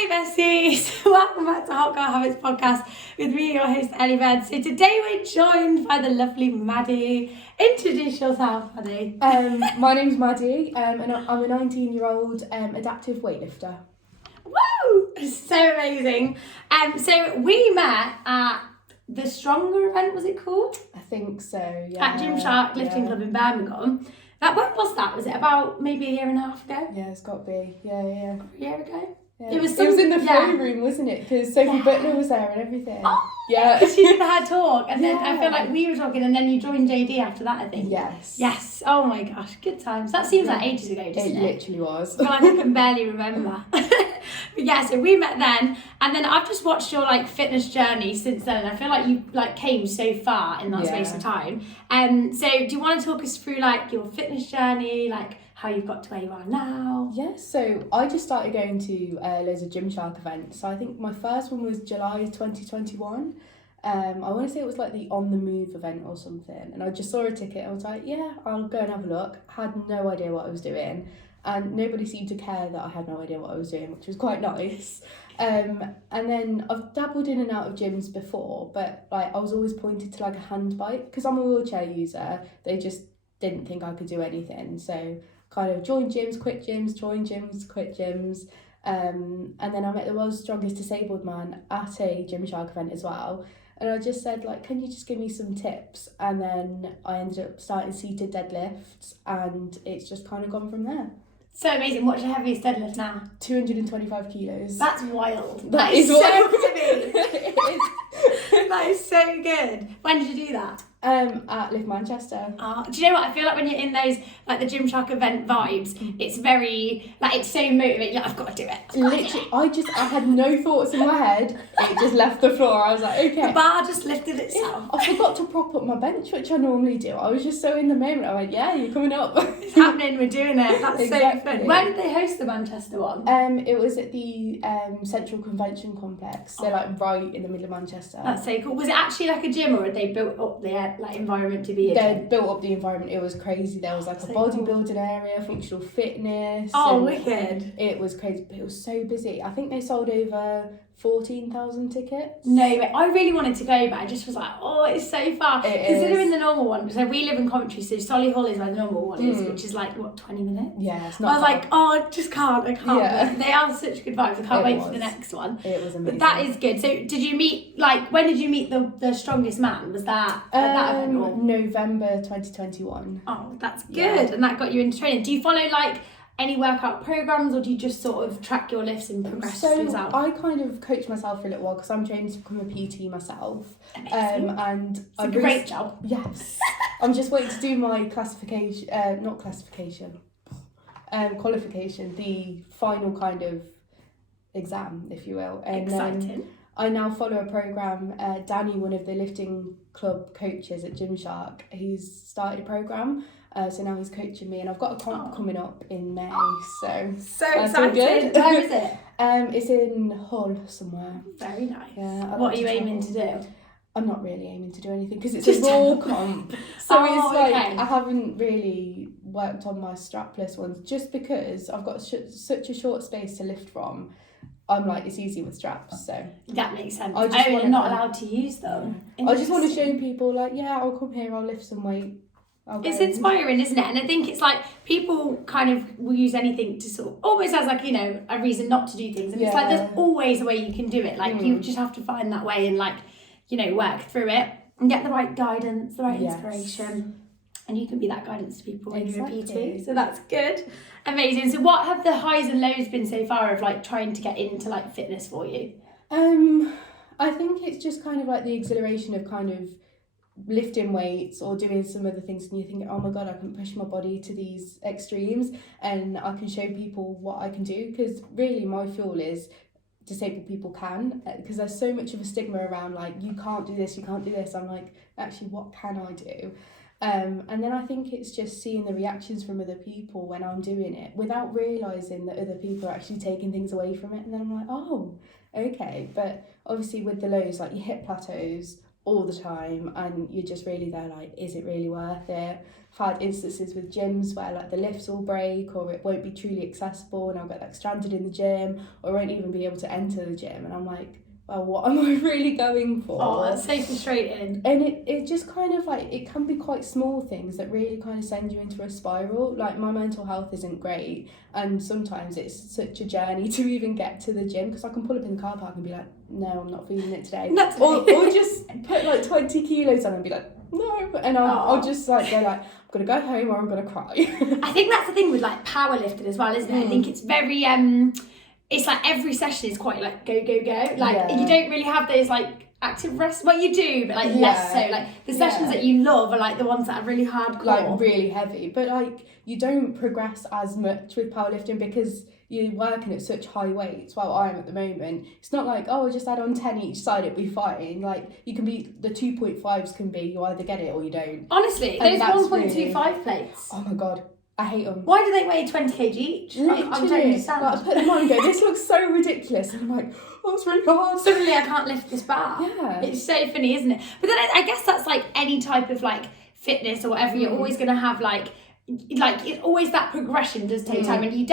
Hey besties, welcome back to Hot Girl Habits podcast with me, your host Ellie Bed. So today we're joined by the lovely Maddie. Introduce yourself, Maddie. My name's Maddie, and I'm a 19-year-old adaptive weightlifter. Woo! So amazing. So we met at the Stronger event, was it called? I think so, yeah. At Gymshark Lifting Club in Birmingham. When was that? Was it about maybe a year and a half ago? Yeah, it's got to be. Yeah. A year ago? Yeah. It was in the flow room, wasn't it? Because Sophie Butler was there and everything. Oh, yeah. she did her talk, and then I feel like we were talking, and then you joined JD after that, I think. Yes. Oh my gosh, good times. That seems like ages ago, doesn't it? It literally was. I feel like I can barely remember. But yeah, so we met then, and then I've just watched your fitness journey since then, and I feel like you came so far in that space of time. So do you want to talk us through your fitness journey, how you've got to where you are now? Yeah, so I just started going to loads of Gymshark events. So I think my first one was July 2021. I want to say it was the On The Move event or something. And I just saw a ticket. I was like, yeah, I'll go and have a look. Had no idea what I was doing. And nobody seemed to care that I had no idea what I was doing, which was quite nice. And then I've dabbled in and out of gyms before, but I was always pointed to a hand bike because I'm a wheelchair user. They just didn't think I could do anything. So kind of joined gyms, quit gyms, joined gyms, quit gyms. And then I met the world's strongest disabled man at a Gymshark event as well. And I just said, can you just give me some tips? And then I ended up starting seated deadlifts, and it's just kind of gone from there. So amazing. What's your heaviest deadlift now? 225 kilos. That's wild. That is so wild. heavy. It is. That is so good. When did you do that? At Live Manchester. Do you know what? I feel like when you're in those the Gymshark event vibes, it's very it's so motivating. I've got to do it. Literally, I had no thoughts in my head. It just left the floor. I was like, okay. The bar just lifted itself. I forgot to prop up my bench, which I normally do. I was just so in the moment. I went, yeah, you're coming up. It's happening. We're doing it. That's exactly. So fun. Where did they host the Manchester one? It was at the Central Convention Complex. So right in the middle of Manchester. That's so cool. Was it actually a gym, or had they built up the environment to be a gym? They built up the environment. It was crazy. There was a bodybuilding area, functional fitness. Oh, wicked. It was crazy, but it was so busy. I think they sold over 14,000 tickets. No, but I really wanted to go, but I just was it's so far. Considering the normal one, so we live in Coventry, so Solihull is where the normal one is, which is 20 minutes? Yeah, it's not I was I just can't. I can't. Yeah. They are such good vibes. I can't wait for the next one. It was amazing. But that is good. So did you meet, when did you meet the strongest man? Was that at that event? Or? November 2021. Oh, that's good. Yeah. And that got you into training. Do you follow any workout programs, or do you just sort of track your lifts and progress yourself? I kind of coach myself for a little while because I'm trained to become a PT myself. Amazing. And it's a great job. Yes. I'm just waiting to do my qualification, the final kind of exam, if you will. And exciting. I now follow a program. Danny, one of the lifting club coaches at Gymshark, he's started a program. So now he's coaching me, and I've got a comp coming up in May. So excited. Where is it? It's in Hull somewhere. Very nice. Yeah. What are you aiming to do? I'm not really aiming to do anything because it's just a raw comp. So it's I haven't really worked on my strapless ones just because I've got such a short space to lift from. I'm it's easy with straps, so that makes sense. You're not allowed to use them. I just want to show people I'll come here, I'll lift some weight. It's inspiring, isn't it? And I think it's people kind of will use anything to sort of almost as a reason not to do things, and it's there's always a way you can do it. You just have to find that way and work through it and get the right guidance, the right inspiration, and you can be that guidance to people when you're a PT. So that's good. Amazing. So what have the highs and lows been so far of trying to get into fitness for you? I think it's just kind of the exhilaration of kind of lifting weights or doing some other things, and you think, oh my god, I can push my body to these extremes and I can show people what I can do, because really my fuel is disabled people can, because there's so much of a stigma around you can't do this, you can't do this. I'm actually, what can I do? And then I think it's just seeing the reactions from other people when I'm doing it without realising that other people are actually taking things away from it, and then I'm oh, okay. But obviously with the lows, you hit plateaus. all the time, and you're just really there like, is it really worth it? I've had instances with gyms where like the lifts will break, or it won't be truly accessible, and I'll get like stranded in the gym, or I won't even be able to enter the gym, and I'm like, well, what am I really going for? Oh, that's so frustrating. And it just kind of like, it can be quite small things that really kind of send you into a spiral. Like, my mental health isn't great, and sometimes it's such a journey to even get to the gym, because I can pull up in the car park and be like, no, I'm not feeling it today. Or just put like 20 kilos on and be like, no, and I'll just like go like, I'm gonna go home or I'm gonna cry. I think that's the thing with like powerlifting as well, isn't it? I think it's very it's like every session is quite like go go go. Like you don't really have those like active rest. Well, you do, but like less so. Like the sessions that you love are like the ones that are really hardcore, like really heavy. But like you don't progress as much with powerlifting because you're working at such high weights. While I am at the moment, it's not like, oh, just add on 10 each side, it'll be fine. Like you can be, the 2.5s can be, you either get it or you don't. Honestly, those 1.25 plates. Oh my god. I hate them. Why do they weigh 20 kg each? Literally, I don't understand. Like, I put them on and go, this looks so ridiculous. And I'm like, oh, it's really hard. Suddenly I can't lift this bar. Yeah. It's so funny, isn't it? But then I guess that's like any type of like fitness or whatever, you're always going to have like it's always that progression does take time, and you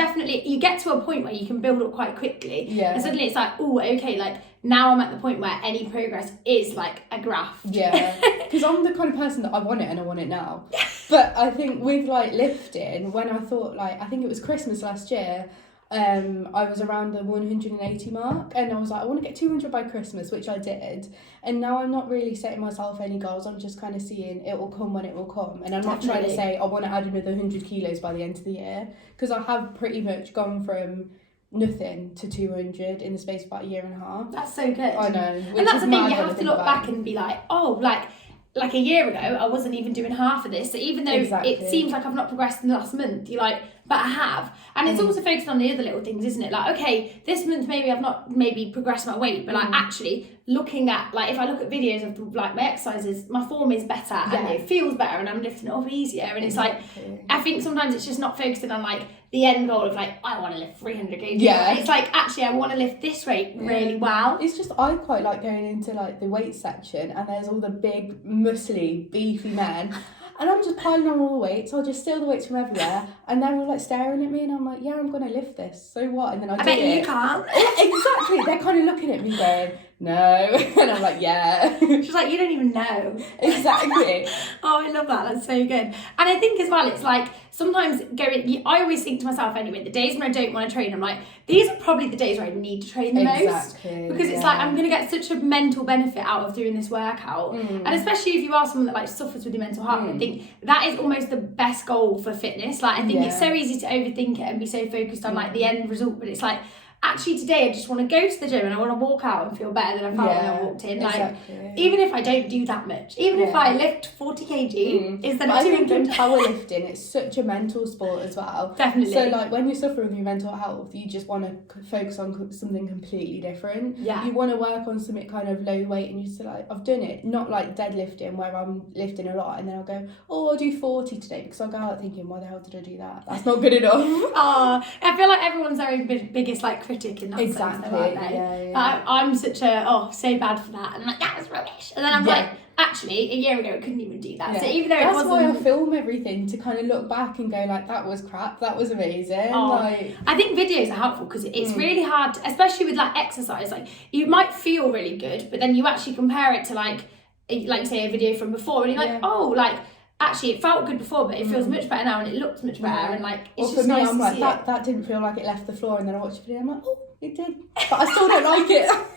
get to a point where you can build up quite quickly, and suddenly it's like, oh, okay, like now I'm at the point where any progress is like a graft. Because I'm the kind of person that I want it and I want it now. But I think with like lifting, when I thought like, I think it was Christmas last year, I was around the 180 mark, and I was like, I want to get 200 by Christmas, which I did. And now I'm not really setting myself any goals. I'm just kind of seeing it will come when it will come, and I'm not trying to say I want to add another 100 kilos by the end of the year, because I have pretty much gone from nothing to 200 in the space of about a year and a half. That's so good. I know. And that's the thing, you have to look back and be like, oh, like a year ago I wasn't even doing half of this, so even though it seems like I've not progressed in the last month, you're like, but I have. And it's also focusing on the other little things, isn't it? Like, okay, this month maybe I've not progressed my weight, but like actually looking at, like, if I look at videos of like my exercises, my form is better and it feels better and I'm lifting it up easier. And it's like, I think sometimes it's just not focusing on like the end goal of like, I want to lift 300 kg. It's like, actually I want to lift this weight really well. It's just, I quite like going into like the weight section, and there's all the big muscly beefy men, and I'm just piling on all the weights. I'll just steal the weights from everywhere, and they're all like staring at me, and I'm like, yeah, I'm gonna lift this, so what? And then I bet you can't. Exactly. They're kind of looking at me going, no. And I'm like, yeah. She's like, you don't even know. Exactly. Oh, I love that. That's so good. And I think as well, it's like sometimes I always think to myself anyway, the days when I don't want to train, I'm like, these are probably the days where I need to train the most. Because it's like, I'm going to get such a mental benefit out of doing this workout. And especially if you are someone that like suffers with your mental health, I think that is almost the best goal for fitness. Like, I think it's so easy to overthink it and be so focused on like the end result, but it's like, actually today I just want to go to the gym and I want to walk out and feel better than I felt when I walked in. Like, even if I don't do that much, even if I lift 40 kg instead of 200. I think in powerlifting, it's such a mental sport as well. Definitely. So like when you're suffering with your mental health, you just want to focus on something completely different. You want to work on something kind of low weight, and you just like, I've done it, not like deadlifting where I'm lifting a lot and then I'll go, oh, I'll do 40 today, because I'll go out thinking, why the hell did I do that? That's not good enough. I feel like everyone's their own biggest like critic in that sense, though, aren't they? I'm such a so bad for that, and I'm like, that was rubbish, and then I'm like, actually a year ago I couldn't even do that. So even though that's why I film everything, to kind of look back and go like, that was crap, that was amazing. Like, I think videos are helpful because it's really hard, especially with like exercise. Like, you might feel really good, but then you actually compare it to like say a video from before, and you're like, oh, like, actually it felt good before, but it feels much better now and it looks much better, and like it's just nice to see it. That didn't feel like it left the floor, and then I watched the video and I'm like, oh, it did, but I still don't like it.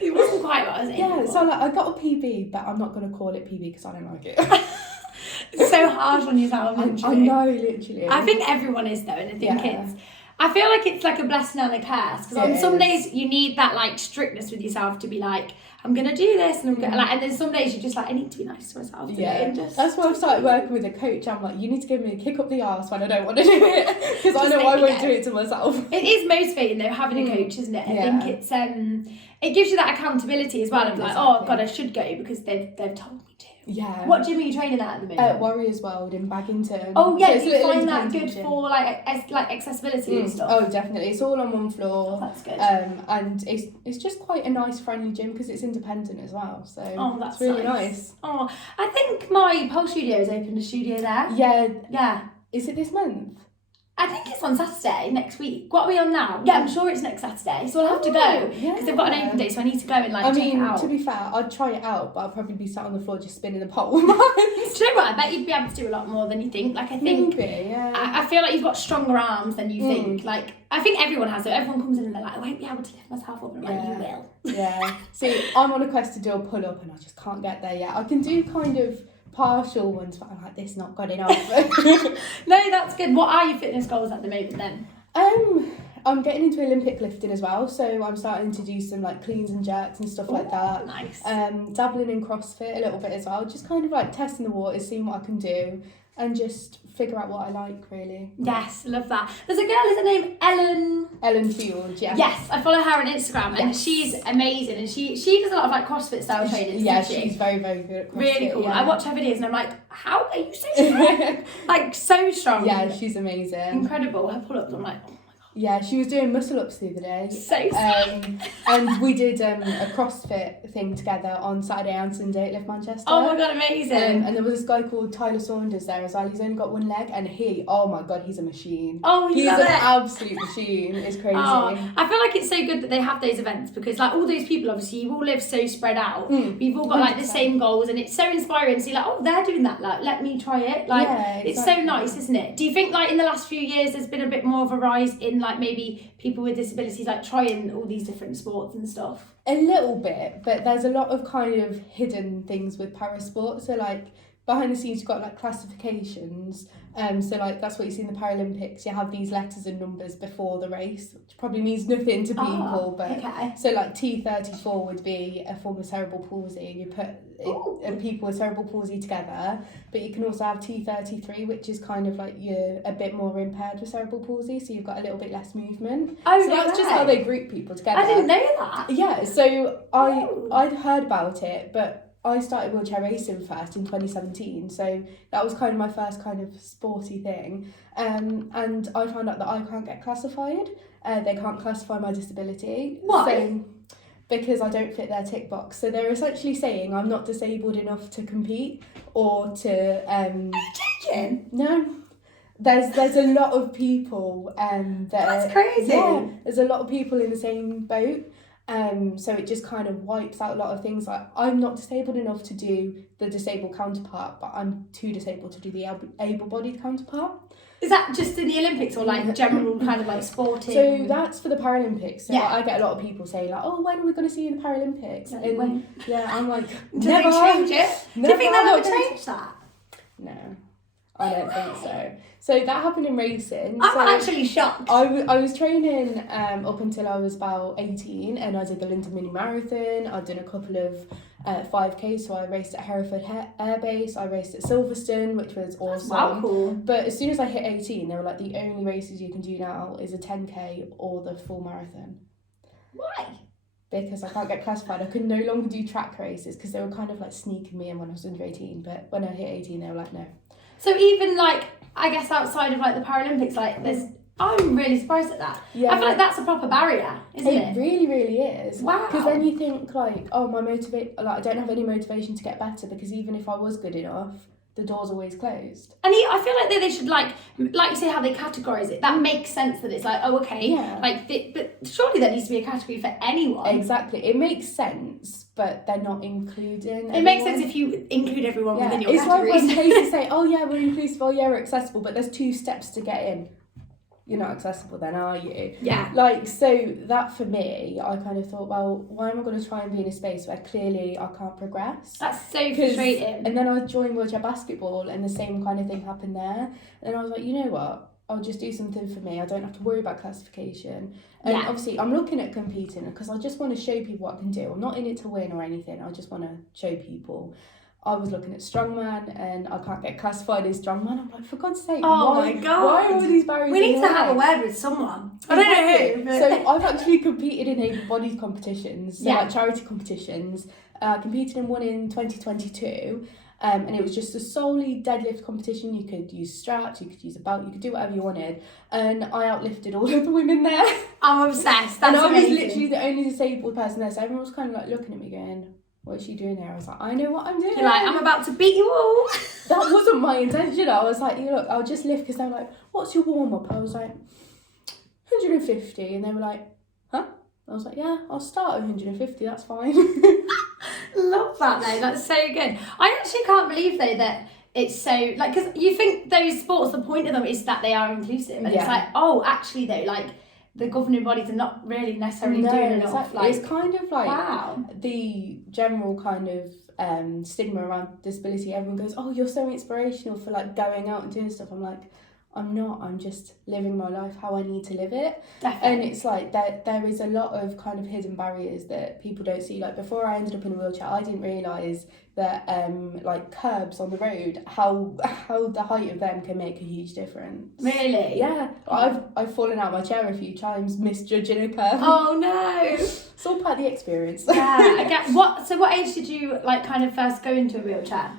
It wasn't quite what I was aiming for. So like, I got a PB, but I'm not going to call it PB because I don't like it. It's so harsh on yourself. I know, literally. I think everyone is though, and I think I feel like it's like a blessing and a curse, because on some days you need that like strictness with yourself to be like, I'm gonna do this, and I'm gonna like, and then some days you're just like, I need to be nice to myself today. And just, that's why I've started working with a coach. I'm like, you need to give me a kick up the arse when I don't want to do it, because I know I won't do it to myself. It is motivating though, having a coach, isn't it? I think it's it gives you that accountability as well of like, oh god, I should go because they've told me to. Yeah. What gym are you training at the moment? Warriors World in Baggington. Oh yeah, So it's do a you little find that independent good gym. for like accessibility and stuff? Oh, definitely. It's all on one floor. Oh, that's good. And it's just quite a nice, friendly gym because it's independent as well. So That's it's really nice. Oh, I think my pole studio has opened a studio there. Yeah. Yeah. Is it this month? I think it's on Saturday next week. What are we on now? Yeah, I'm sure it's next Saturday. So I'll have to go because they've got an open day, so I need to go and check it out. To be fair, I'd try it out, but I'd probably be sat on the floor just spinning the pole. Do you know what? I bet you'd be able to do a lot more than you think. Like, I think maybe, yeah. I feel like you've got stronger arms than you think. Like, I think everyone has it. Everyone comes in and they're like, I won't be able to lift myself up. And I'm like, you will. Yeah. See, I'm on a quest to do a pull up, and I just can't get there yet. I can do kind of partial ones, but I'm like, this is not good enough. No, that's good. What are your fitness goals at the moment then? I'm getting into Olympic lifting as well, so I'm starting to do some like cleans and jerks and stuff like that. Nice. Dabbling in CrossFit a little bit as well, just kind of like testing the waters, seeing what I can do, and just figure out what I like, really. Yes, love that. There's a girl, is her name Ellen Field, yeah. Yes, I follow her on Instagram and she's amazing, and she does a lot of like CrossFit style training. Yeah, she's very, very good at CrossFit. Really cool. Yeah. I watch her videos and I'm like, how are you so strong? Like, so strong. Yeah, she's amazing. Incredible. Her pull-ups, I'm like, oh my god. Yeah, she was doing muscle ups the other day. So and we did a CrossFit thing together on Saturday and Sunday at Lift Manchester. Oh my god, amazing. And there was this guy called Tyler Saunders there as well. He's only got one leg, and oh my god, he's a machine. Oh, he's an absolute machine. It's crazy. Oh, I feel like it's so good that they have those events because like all those people, obviously you all live so spread out. We've all got like the same goals, and it's so inspiring to see like, oh, they're doing that, like let me try it. Like it's so nice, isn't it? Do you think like in the last few years there's been a bit more of a rise in like maybe people with disabilities like trying all these different sports and stuff? A little bit, but there's a lot of kind of hidden things with parasport. So like behind the scenes, you've got like classifications. So like that's what you see in the Paralympics. You have these letters and numbers before the race, which probably means nothing to people. So like T34 would be a form of cerebral palsy. You put people with cerebral palsy together, but you can also have T33, which is kind of like you're a bit more impaired with cerebral palsy, so you've got a little bit less movement. So that's just how they group people together. I didn't know that. Yeah, so I'd heard about it, but I started wheelchair racing first in 2017, so that was kind of my first kind of sporty thing. And I found out that I can't get classified. They can't classify my disability. Why? So, because I don't fit their tick box. So they're essentially saying I'm not disabled enough to compete or to... Are you joking? No. There's a lot of people That's crazy. Yeah, there's a lot of people in the same boat. So it just kind of wipes out a lot of things. Like I'm not disabled enough to do the disabled counterpart, but I'm too disabled to do the able-bodied counterpart. Is that just in the Olympics or like general kind of like sporting? So that's for the Paralympics. So yeah. I get a lot of people saying like, oh, when are we going to see you in the Paralympics? No, and when? Yeah, I'm like, do they change it? Do you think they'll ever change that? No, I don't think so. So that happened in racing. I'm actually shocked. I was training up until I was about 18, and I did the London Mini Marathon. I'd done a couple of 5Ks, so I raced at Hereford Air Base. I raced at Silverstone, which was awesome. Wow, cool. But as soon as I hit 18, they were like, the only races you can do now is a 10K or the full marathon. Why? Because I can't get classified. I could no longer do track races because they were kind of like sneaking me in when I was under 18. But when I hit 18, they were like, no. So even like, I guess outside of like the Paralympics, like I'm really surprised at that. Yeah. I feel like that's a proper barrier, isn't it? It really, really is. Wow. Because then you think like, oh, I don't have any motivation to get better because even if I was good enough, the door's always closed. And I feel like they should like you say how they categorise it. That makes sense that it's like, oh, okay. Yeah. But surely there needs to be a category for anyone. Exactly. It makes sense, but they're not including everyone. It makes sense if you include everyone within your categories. It's like when places say, oh yeah, we're inclusive, oh yeah, we're accessible, but there's 2 steps to get in. You're not accessible then, are you? Yeah. Like, so that for me, I kind of thought, well, why am I going to try and be in a space where clearly I can't progress? That's so frustrating. And then I joined wheelchair basketball and the same kind of thing happened there. And I was like, you know what? I'll just do something for me. I don't have to worry about classification. And obviously I'm looking at competing because I just want to show people what I can do. I'm not in it to win or anything. I just want to show people. I was looking at strongman and I can't get classified as strongman. I'm like, for God's sake, my God. Why are all these barriers? We need to have a word with someone. I don't know who. So I've actually competed in able-bodied competitions, so like charity competitions. Competed in one in 2022. And it was just a solely deadlift competition. You could use straps, you could use a belt, you could do whatever you wanted. And I outlifted all of the women there. I'm obsessed. That's and I amazing. was literally the only disabled person there. So everyone was kind of like looking at me going, what is she doing here? I was like, I know what I'm doing. You're like, I'm about to beat you all. That wasn't my intention. I was like, look, I'll just lift, because they were like, what's your warm-up? I was like, 150. And they were like, huh? I was like, yeah, I'll start at 150, that's fine. Love that though, that's so good. I actually can't believe though that it's so, like, because you think those sports, the point of them is that they are inclusive. And it's like, oh, actually though, like, the governing bodies are not really necessarily doing enough. Exactly. Like, it's kind of like wow. the general kind of stigma around disability. Everyone goes, oh, you're so inspirational for like going out and doing stuff. I'm like, I'm not, I'm just living my life how I need to live it. Definitely. And it's like there is a lot of kind of hidden barriers that people don't see. Like before I ended up in a wheelchair, I didn't realise that like curbs on the road, how the height of them can make a huge difference. Really? Yeah. I've fallen out my chair a few times misjudging a curb. Oh no. It's all part of the experience. Yeah, I get what age did you like kind of first go into a wheelchair?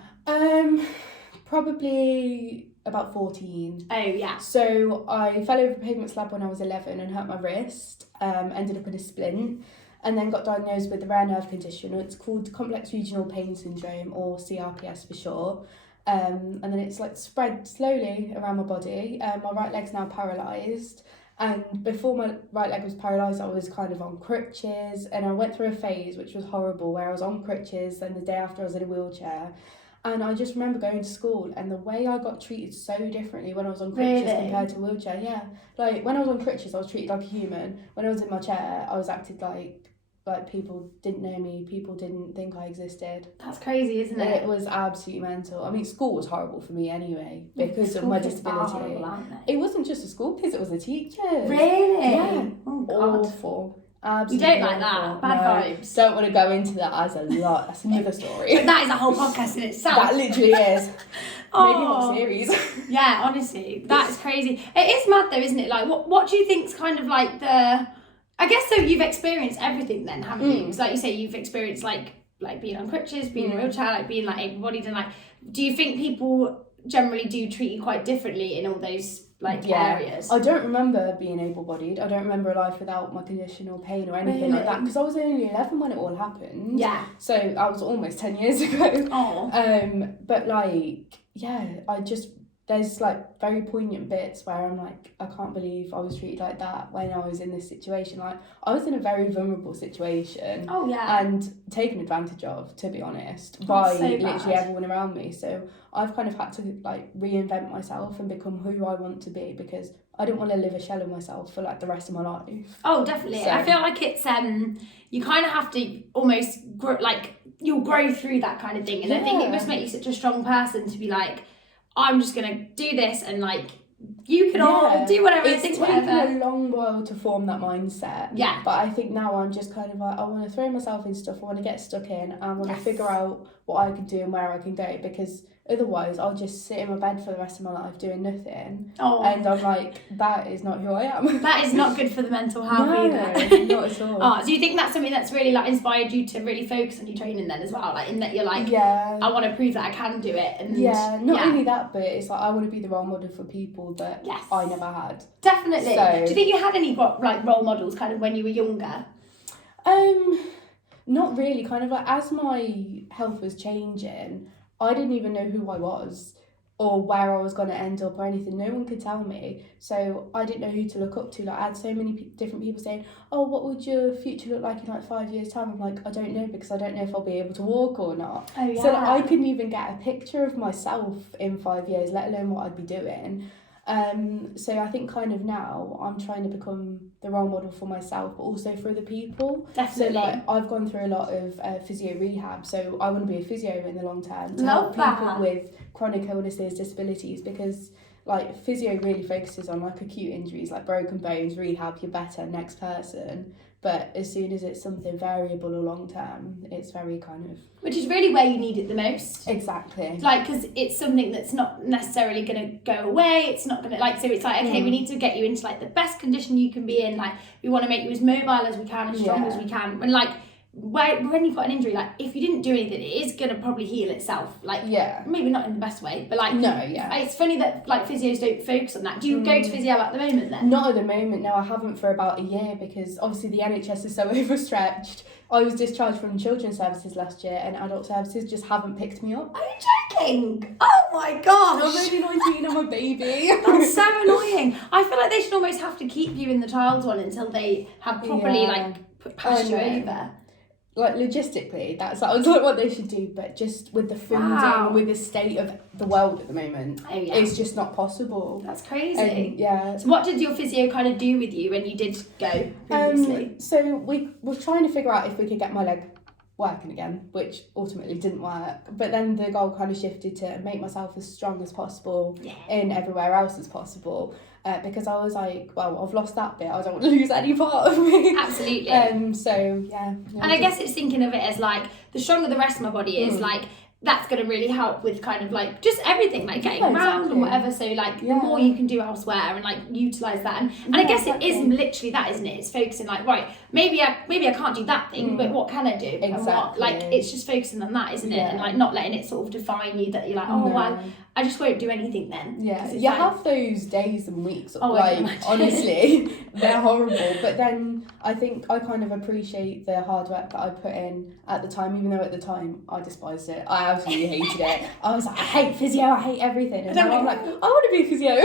Probably about 14. Oh yeah. So I fell over a pavement slab when I was 11 and hurt my wrist, ended up in a splint, and then got diagnosed with a rare nerve condition. It's called complex regional pain syndrome, or CRPS for short. And then it's like spread slowly around my body. My right leg's now paralysed. And before my right leg was paralysed, I was kind of on crutches, and I went through a phase which was horrible, where I was on crutches, then the day after I was in a wheelchair. And I just remember going to school, and the way I got treated so differently when I was on crutches compared to a wheelchair. Yeah, like when I was on crutches, I was treated like a human. When I was in my chair, I was acted like people didn't know me, people didn't think I existed. That's crazy, isn't it? It was absolutely mental. I mean, school was horrible for me anyway because of my disability. Horrible, it wasn't just the school kids, it was the teachers. Really? Yeah. Oh God. Awful. Absolutely. You don't like that? Bad vibes. Don't want to go into that as a lot. That's another story. But that is a whole podcast in itself. That literally is. Maybe a whole series. Yeah, honestly, that is crazy. It is mad though, isn't it? Like, what do you think's kind of like the? I guess so. You've experienced everything then, haven't you? Because like you say, you've experienced like being on crutches, being in a wheelchair, like being like able-bodied, and like, do you think people generally do treat you quite differently in all those areas? I don't remember being able-bodied. I don't remember a life without my condition or pain or anything like that, because I was only 11 when it all happened. Yeah. So that was almost 10 years ago. Oh. But like, yeah, there's like very poignant bits where I'm like, I can't believe I was treated like that when I was in this situation. Like, I was in a very vulnerable situation. Oh yeah. And taken advantage of, to be honest, by literally everyone around me. So I've kind of had to like reinvent myself and become who I want to be, because I don't want to live a shell of myself for like the rest of my life. Oh, definitely. So, I feel like it's you kind of have to almost you'll grow through that kind of thing, and I think it must make you such a strong person to be like, I'm just gonna do this, and like you can all do whatever. It's taken a long while to form that mindset. Yeah. But I think now I'm just kind of like, I want to throw myself in stuff. I want to get stuck in. I want to figure out what I can do and where I can go, because otherwise I'll just sit in my bed for the rest of my life doing nothing. Oh. And I'm like, that is not who I am. That is not good for the mental health either. Not at all. Oh, do you think that's something that's really like inspired you to really focus on your training then as well? Like, in that you're like, I want to prove that I can do it. And not only that, but it's like I want to be the role model for people that I never had. Definitely. So, do you think you had any like role models kind of when you were younger? Not really. Kind of like as my health was changing, I didn't even know who I was or where I was going to end up or anything. No one could tell me. So I didn't know who to look up to. Like, I had so many different people saying, oh, what would your future look like in like 5 years' time? I'm like, I don't know, because I don't know if I'll be able to walk or not. Oh, yeah. So I couldn't even get a picture of myself in 5 years, let alone what I'd be doing. So I think kind of now I'm trying to become the role model for myself, but also for other people. Definitely. So like I've gone through a lot of physio rehab, so I want to be a physio in the long term to Love help people with chronic illnesses, disabilities, because like physio really focuses on like acute injuries, like broken bones, rehab, you're better, next person. But as soon as it's something variable or long term, it's very kind of... Which is really where you need it the most. Exactly. Like, because it's something that's not necessarily going to go away. It's not going to, like, so it's like, okay, we need to get you into, like, the best condition you can be in. Like, we want to make you as mobile as we can, as strong as we can. And, like, when you've got an injury, like if you didn't do anything, it is gonna probably heal itself. Like maybe not in the best way, but like it's funny that like physios don't focus on that. Do you go to physio at the moment then? Not at the moment, no. I haven't for about a year because obviously the NHS is so overstretched. I was discharged from children's services last year and adult services just haven't picked me up. Are you joking? Oh my gosh! I'm only 19, I'm a baby. That's so annoying. I feel like they should almost have to keep you in the child one until they have properly passed you over. Like logistically, that sounds like what they should do, but just with the funding, with the state of the world at the moment, it's just not possible. That's crazy. So what did your physio kind of do with you when you did go previously? So we were trying to figure out if we could get my leg working again, which ultimately didn't work. But then the goal kind of shifted to make myself as strong as possible in everywhere else as possible. Because I was like, well, I've lost that bit. I don't want to lose any part of me. Absolutely. And I guess it's thinking of it as like the stronger the rest of my body is, like that's going to really help with kind of like just everything, like getting around and whatever. So like the more you can do elsewhere and like utilize that, and I guess it is literally that, isn't it? It's focusing like, right, maybe I can't do that thing, but what can I do? Exactly. And what, like it's just focusing on that, isn't it? And like not letting it sort of define you, that you're like, oh well, I just won't do anything then. You have those days and weeks honestly they're horrible, but then I think I kind of appreciate the hard work that I put in at the time, even though at the time I despised it. I absolutely hated it. I was like, I hate physio, I hate everything, and now I'm like, I want to be a physio.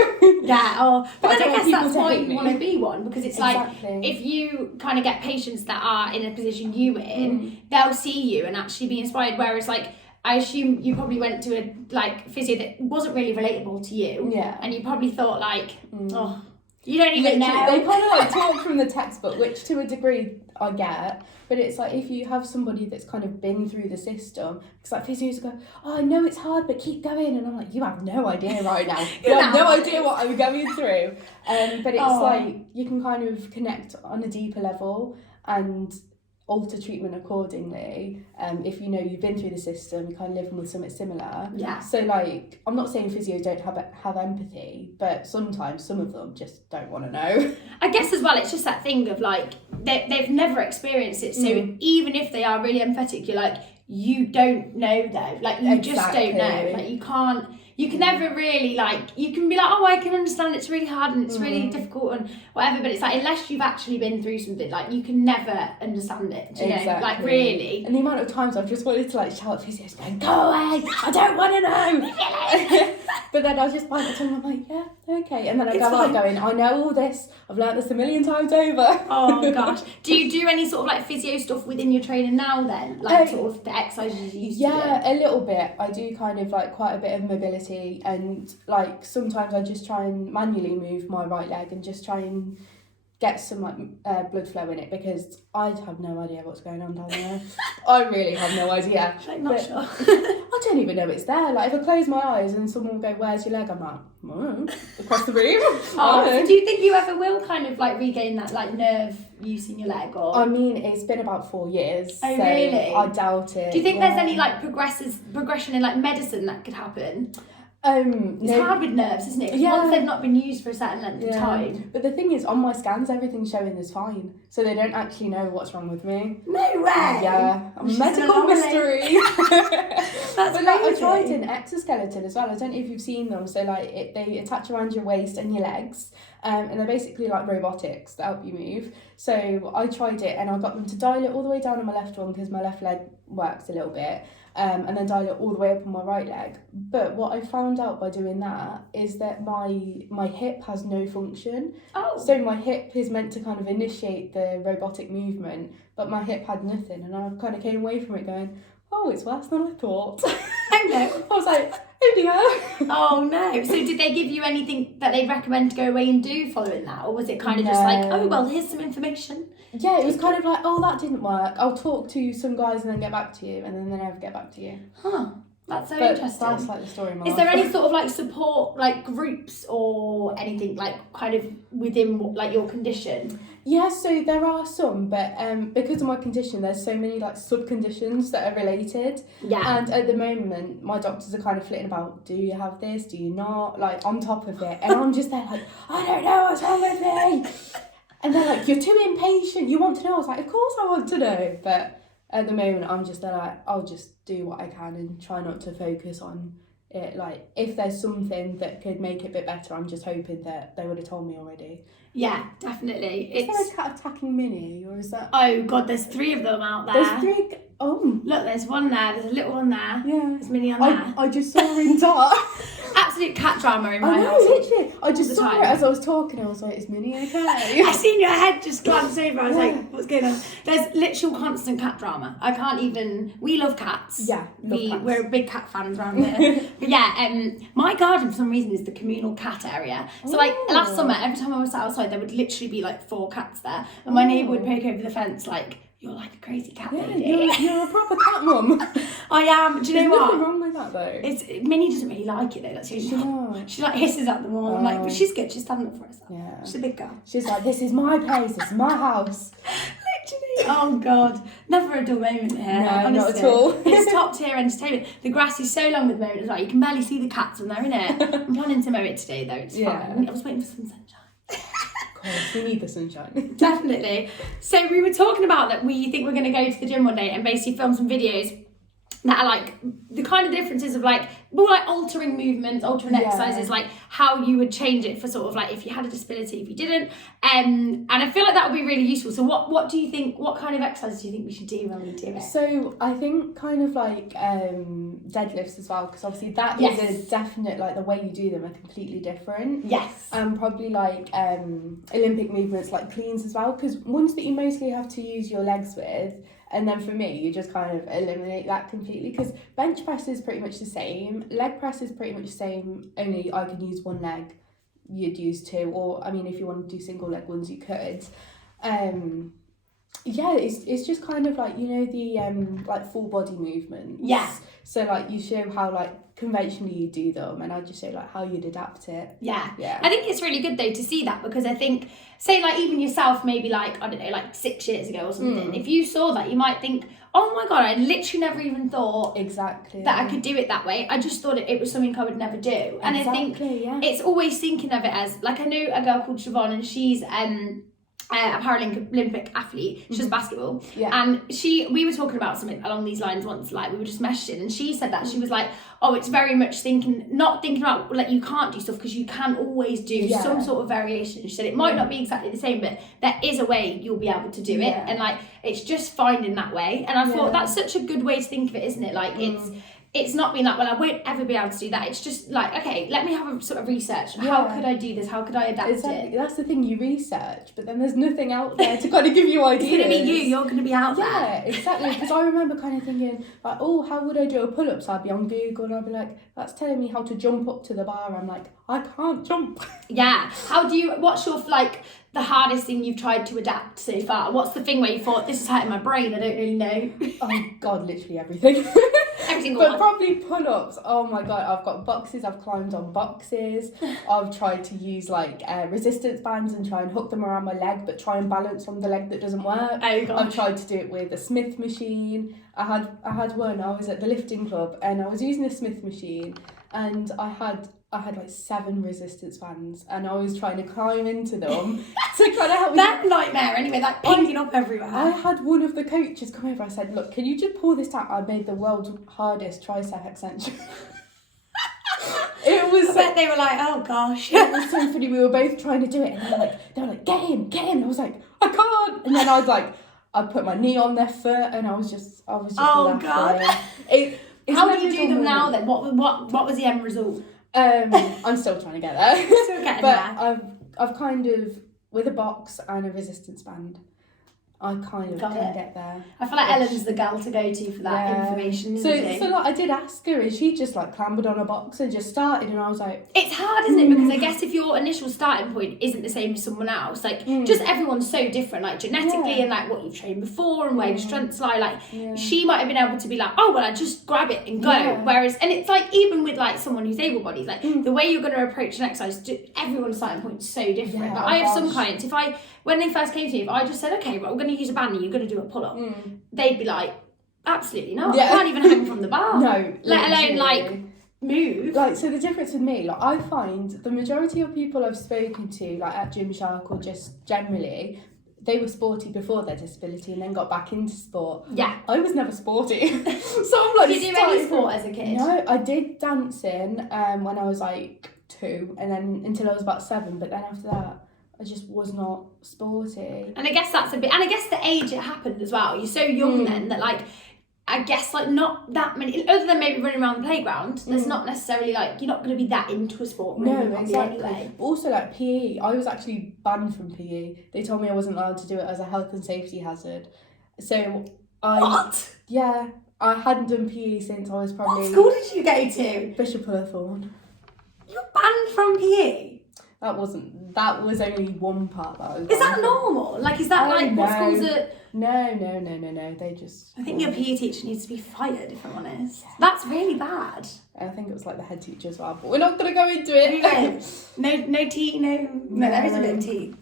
But then I guess that's why you want to be one, because it's like if you kind of get patients that are in a position you were in, they'll see you and actually be inspired, whereas like I assume you probably went to a like physio that wasn't really relatable to you, and you probably thought like, oh, you don't even know. They kind of like talk from the textbook, which to a degree I get, but it's like if you have somebody that's kind of been through the system, because like physios go, oh, I know it's hard, but keep going, and I'm like, you have no idea right now. You have no idea what I'm going through. But it's like you can kind of connect on a deeper level and alter treatment accordingly. If you know you've been through the system, you're kind of living with something similar. So like, I'm not saying physios don't have empathy, but sometimes some of them just don't want to know. I guess as well, it's just that thing of like they've never experienced it, so even if they are really empathetic, you're like, you don't know though, like you just don't know, like you can never really, like, you can be like, oh, I can understand it's really hard and it's really difficult and whatever, but it's like, unless you've actually been through something, like, you can never understand it, do you know? Like, really. And the amount of times I've just wanted to, like, shout at physios going, go away, I don't want to know. But then I was just bite the tongue, I'm like, yeah, okay. And then I go out going, I know all this, I've learnt this 1,000,000 times over. Oh, gosh. Do you do any sort of, like, physio stuff within your training now, then? Like, sort of the exercises you used to do? Yeah, a little bit. I do kind of, like, quite a bit of mobility. And like sometimes I just try and manually move my right leg and just try and get some like blood flow in it, because I have no idea what's going on down there. I really have no idea. I'm not sure. I don't even know it's there. Like if I close my eyes and someone will go, where's your leg? I'm like, across the room. So do you think you ever will kind of like regain that like nerve use in your leg? Or I mean, it's been about 4 years. Oh, so really? I doubt it. Do you think there's any like progression in like medicine that could happen? It's hard with nerves, isn't it? Once they've not been used for a certain length of time. But the thing is, on my scans, everything's showing is fine. So they don't actually know what's wrong with me. No way! Yeah. I'm a medical mystery. That's but like, I tried an exoskeleton as well. I don't know if you've seen them. So like they attach around your waist and your legs. And they're basically like robotics that help you move. So I tried it and I got them to dial it all the way down on my left one, because my left leg works a little bit. And then dial it all the way up on my right leg. But what I found out by doing that is that my hip has no function. Oh. So my hip is meant to kind of initiate the robotic movement, but my hip had nothing, and I kind of came away from it going, oh, it's worse than I thought. Oh no. I was like, oh dear. Oh no. So did they give you anything that they recommend to go away and do following that? Or was it kind of just like, oh, well, here's some information? Yeah, it was kind of like, oh, that didn't work. I'll talk to some guys and then get back to you. And then they never get back to you. Huh. That's so interesting. That's like the story of my Is life. there any sort of like support, like groups or anything like kind of within like your condition? Yeah, so there are some, but because of my condition, there's so many like sub-conditions that are related. Yeah. And at the moment, my doctors are kind of flitting about, do you have this, do you not? Like on top of it. And I'm just there like, I don't know what's wrong with me. And they're like, you're too impatient, you want to know. I was like, of course I want to know. But at the moment, I'm just like, I'll just do what I can and try not to focus on it. Like, if there's something that could make it a bit better, I'm just hoping that they would have told me already. Yeah, definitely. Is there a cat attacking Minnie, or is that... Oh God, there's 3 of them out there. There's 3... Oh. Look, there's one there, there's a little one there. Yeah. There's Minnie on there. I just saw her in dark. Absolute cat drama in my I know, house. literally. I just saw it as I was talking. I was like, is Minnie okay? I seen your head just glance over. I was like, what's going on? There's literal constant cat drama. I can't even... We love cats. Yeah, We're big cat fans around here. But yeah, my garden for some reason is the communal cat area. So like last summer, every time I was outside, there would literally be like 4 cats there. And my neighbour would poke over the fence like, you're like a crazy cat lady. You're a proper cat mum. I am. Do you know what? There's nothing wrong with that though. Minnie doesn't really like it though. That's usually she like hisses at them all. I'm like, but she's good. She's standing up for herself. Yeah. She's a big girl. She's like, this is my place. This is my house. Literally. Oh God. Never a dull moment here. No, honestly. not at all. It's top tier entertainment. The grass is so long with the moment as well. You can barely see the cats when they're in it. I'm planning to mow it today though. It's fine. I was waiting for some sunshine. We need the sunshine. Definitely. So we were talking about that we think we're going to go to the gym one day and basically film some videos that are like the kind of differences of like more like altering movements, altering exercises, like how you would change it for sort of like if you had a disability, if you didn't. And I feel like that would be really useful. So what do you think, what kind of exercises do you think we should do when we do it? So I think kind of like deadlifts as well, because obviously that is a definite, like the way you do them are completely different. Yes. And probably like Olympic movements like cleans as well, because ones that you mostly have to use your legs with, and then for me, you just kind of eliminate that completely, because bench press is pretty much the same, leg press is pretty much the same, only I can use one leg, you'd use 2, or I mean if you want to do single leg ones you could. Yeah, it's just kind of like, you know, the like full body movements. Yeah. So like you show how like conventionally you do them, and I just show like how you'd adapt it. Yeah. Yeah. I think it's really good though to see that, because I think, say like even yourself, maybe like, I don't know, like 6 years ago or something, if you saw that, you might think, oh my God, I literally never even thought exactly that I could do it that way. I just thought it was something I would never do. And I think it's always thinking of it as, like, I knew a girl called Siobhan, and she's a Paralympic athlete. She does basketball. Yeah. And we were talking about something along these lines once, like we were just messaging, and she said that she was like, oh, it's very much not thinking about like you can't do stuff, because you can always do some sort of variation. She said it might not be exactly the same, but there is a way you'll be able to do it. And like it's just finding that way. And I thought that's such a good way to think of it, isn't it? Like it's not being like, well, I won't ever be able to do that. It's just like, okay, let me have a sort of research. How could I do this? How could I adapt it? That's the thing, you research, but then there's nothing out there to kind of give you ideas. It's going to be you. You're going to be out there. Yeah, exactly. Because I remember kind of thinking, like, oh, how would I do a pull-up? So I'd be on Google and I'd be like, that's telling me how to jump up to the bar. I'm like, I can't jump. Yeah. What's your, like, the hardest thing you've tried to adapt so far? What's the thing where you thought, this is hurting my brain, I don't really know? Oh God, literally everything. Every single but one. Probably pull-ups. Oh my God, I've got boxes, I've climbed on boxes. I've tried to use like resistance bands and try and hook them around my leg, but try and balance on the leg that doesn't work. Oh gosh. I've tried to do it with a Smith machine. I had one, I was at the lifting club and I was using a Smith machine, and I had like 7 resistance bands, and I was trying to climb into them to kind of help me. That nightmare anyway, like pinging up everywhere. I had one of the coaches come over. I said, look, can you just pull this out? I made the world's hardest tricep extension. It was. I bet they were like, oh gosh. It was so funny. We were both trying to do it, and they were like, get in. I was like, I can't. And then I was like, I put my knee on their foot, and I was just oh laughing. God. How do you do them now then? What was the end result? I'm still trying to get there. Still getting there. I've kind of, with a box and a resistance band, I kind of can get there. I feel like Ellen's the girl to go to for that information. So like I did ask her, and she just like clambered on a box and just started, and I was like, it's hard, isn't it? Because I guess if your initial starting point isn't the same as someone else, like just everyone's so different, like genetically and like what you've trained before and where your strengths lie. Like she might have been able to be like, oh well, I just grab it and go. Whereas, and it's like even with like someone who's able-bodied, like the way you're going to approach an exercise, everyone's starting point is so different. Like, I have some clients, when they first came to me, if I just said, okay, well, we're going to use a band and you're going to do a pull-up, they'd be like, absolutely not. I can't even hang from the bar. No. Let alone, like, move. Like, so the difference with me, like, I find the majority of people I've spoken to, like, at Gymshark or just generally, they were sporty before their disability and then got back into sport. Yeah. I was never sporty. So I'm like, did you do any sport as a kid? No, I did dancing when I was like 2, and then until I was about 7, but then after that I just was not sporty. And I guess that's a bit, and I guess the age it happened as well. You're so young then that like, I guess like not that many, other than maybe running around the playground, there's not necessarily like, you're not going to be that into a sport really. No, exactly. Anyway. Also like PE, I was actually banned from PE. They told me I wasn't allowed to do it as a health and safety hazard. So What? Yeah, I hadn't done PE since I was probably... What school did you go to? Bishop Hawthorne. You were banned from PE? That was only one part that I was... Is that normal? Like, is that like what schools are... No. They just... I think your PE teacher needs to be fired, if I'm honest. Yeah. That's really bad. I think it was like the head teacher as well, but we're not going to go into it. No tea, no, there is a bit of tea.